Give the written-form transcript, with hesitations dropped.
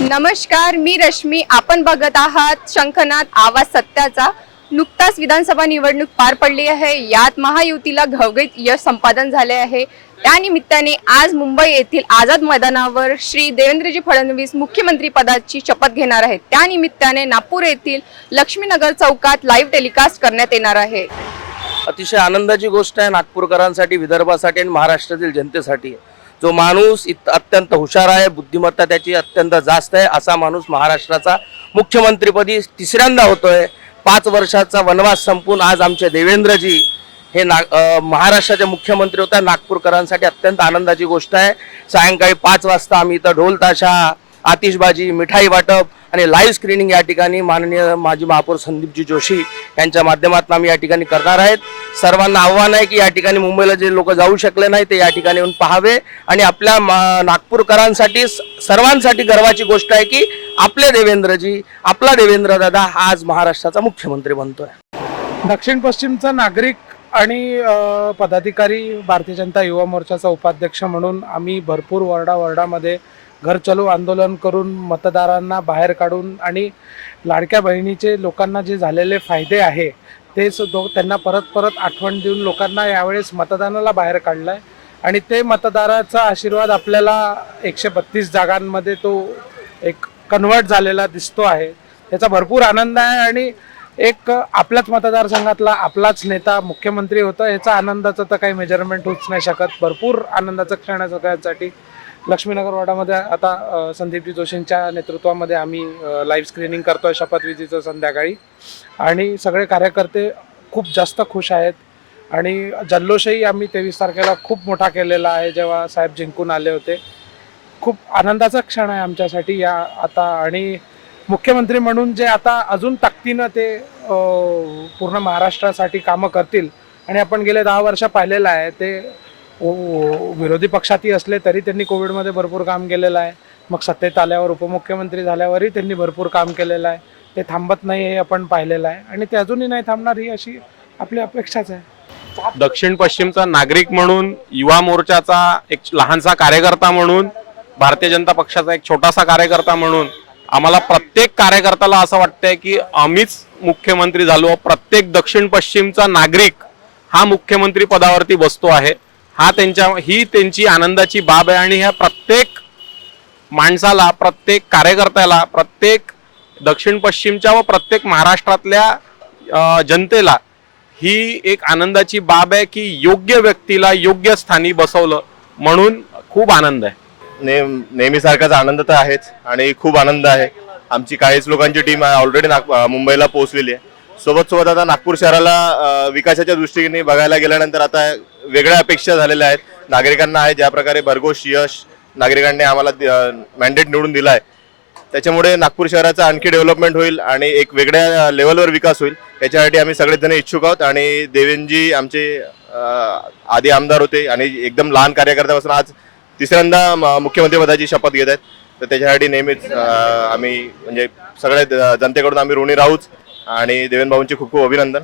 नमस्कार, मी रश्मी. आपण बघत आहात शंखनाद आवाज सत्याचा. नुकताच विधानसभा निवडणूक पार पडली आहे. यात महायुतीला घवघवीत यश संपादन झाले आहे. त्या निमित्ताने आज मुंबई येथील आझाद मैदानावर श्री देवेंद्रजी फडणवीस मुख्यमंत्री पदाची शपथ घेणार आहेत. त्या निमित्ताने नागपूर येथील लक्ष्मीनगर चौकात लाईव्ह टेलिकास्ट करण्यात येणार आहे. अतिशय आनंदाची गोष्ट आहे नागपूरकरांसाठी, विदर्भासाठी आणि महाराष्ट्रातील जनतेसाठी. जो माणूस अत्यंत हुशार आहे, बुद्धिमत्ता त्याची अत्यंत जास्त आहे, असा माणूस महाराष्ट्राचा मुख्यमंत्रीपदी तिसऱ्यांदा होतोय. 5 वर्षाचा वनवास संपून आज आमचे देवेंद्रजी हे महाराष्ट्राचे मुख्यमंत्री होत आहे. नागपूरकरांसाठी अत्यंत आनंदाची गोष्ट आहे. सायंकाळी 5 वाजता आम्ही इथं ढोल ताशा, आतिषबाजी, मिठाई वाटप आणि लाईव्ह स्क्रीनिंग या ठिकाणी माननीय माजी महापौर संदीपजी जोशी यांच्या माध्यमातून आम्ही या ठिकाणी करणार आहेत. सर्वांना आव्हान आहे की या ठिकाणी मुंबईला जे लोक जाऊ शकले नाही ते या ठिकाणी येऊन पाहावे. आणि आपल्या नागपूरकरांसाठी सर्वांसाठी गर्वाची गोष्ट आहे की आपले देवेंद्रजी, आपला देवेंद्र दादा आज महाराष्ट्राचा मुख्यमंत्री बनतोय. दक्षिण पश्चिमचा नागरिक आणि पदाधिकारी, भारतीय जनता युवा मोर्चाचा उपाध्यक्ष म्हणून आम्ही भरपूर वॉर्डामध्ये घर चलो आंदोलन करून मतदारांना बाहेर काढून आणि लाडक्या बहिणीचे लोकांना जे झालेले फायदे आहे ते त्यांना परत आठवण देऊन लोकांना यावेळेस मतदानाला बाहेर काढलं आहे. आणि ते मतदाराचा आशीर्वाद आपल्याला 132 जागांमध्ये तो एक कन्वर्ट झालेला दिसतो आहे. त्याचा भरपूर आनंद आहे. आणि एक आपल्याच मतदारसंघातला आपलाच नेता मुख्यमंत्री होता, याचा आनंदाचं तर काही मेजरमेंट होऊच नाही शकत. भरपूर आनंदाचं क्षण आहे सगळ्यांसाठी. लक्ष्मीनगर वॉर्डामध्ये आता संदीपजी जोशींच्या नेतृत्वामध्ये आम्ही लाईव्ह स्क्रीनिंग करतोय शपथविधीचं संध्याकाळी. आणि सगळे कार्यकर्ते खूप जास्त खुश आहेत. आणि जल्लोषही आम्ही 23 तारखेला खूप मोठा केलेला आहे, जेव्हा साहेब जिंकून आले होते. खूप आनंदाचा क्षण आहे आमच्यासाठी या आता. आणि मुख्यमंत्री म्हणून जे आता अजून ताकदीनं ते पूर्ण महाराष्ट्रासाठी कामं करतील. आणि आपण गेले 10 वर्ष पाहिलेलं आहे, ते विरोधी पक्षातही असले तरी त्यांनी कोविडमध्ये भरपूर काम केलेलं आहे. मग सत्तेत आल्यावर उपमुख्यमंत्री झाल्यावरही त्यांनी भरपूर काम केलेलं आहे. ते थांबत नाही हे आपण पाहिलेलं आहे. आणि ते अजूनही नाही थांबणार ही अशी आपली अपेक्षाच आहे. दक्षिण पश्चिमचा नागरिक म्हणून, युवा मोर्चाचा एक लहानसा कार्यकर्ता म्हणून, भारतीय जनता पक्षाचा एक छोटासा कार्यकर्ता म्हणून आम्हाला प्रत्येक कार्यकर्त्याला असं वाटतंय की आम्हीच मुख्यमंत्री झालो. प्रत्येक दक्षिण पश्चिमचा नागरिक हा मुख्यमंत्री पदावरती बसतो आहे. ही त्यांची आनंदाची बाब आहे. आणि ह्या प्रत्येक माणसाला, प्रत्येक कार्यकर्त्याला, प्रत्येक दक्षिण पश्चिमच्या व प्रत्येक महाराष्ट्रातल्या जनतेला ही एक आनंदाची बाब आहे की योग्य व्यक्तीला योग्य स्थानी बसवलं, म्हणून खूप आनंद आहे. नेहमीसारखाच आनंद तर आहेच. आणि खूप आनंद आहे. आमची काहीच लोकांची टीम ऑलरेडी मुंबईला पोहोचलेली आहे. सोबत आता नागपूर शहराला विकासाच्या दृष्टीने बघायला गेल्यानंतर आता वेगळ्या अपेक्षा झालेल्या आहेत. नागरिकांना आहे ज्या प्रकारे भरघोस यश नागरिकांनी आम्हाला मॅन्डेट निवडून दिला आहे, त्याच्यामुळे नागपूर शहराचं आणखी डेव्हलपमेंट होईल आणि एक वेगळ्या लेवलवर विकास होईल. याच्यासाठी आम्ही सगळेजण इच्छुक आहोत. आणि देवेंद्रजी आमचे आधी आमदार होते आणि एकदम लहान कार्यकर्त्यापासून आज तिसऱ्यांदा मुख्यमंत्रीपदाची शपथ घेत आहेत. तर त्याच्यासाठी नेहमीच आम्ही म्हणजे सगळ्या जनतेकडून आम्ही ऋणी राहूच. आणि देवेंद्र भाऊंचे खूप खूप अभिनंदन.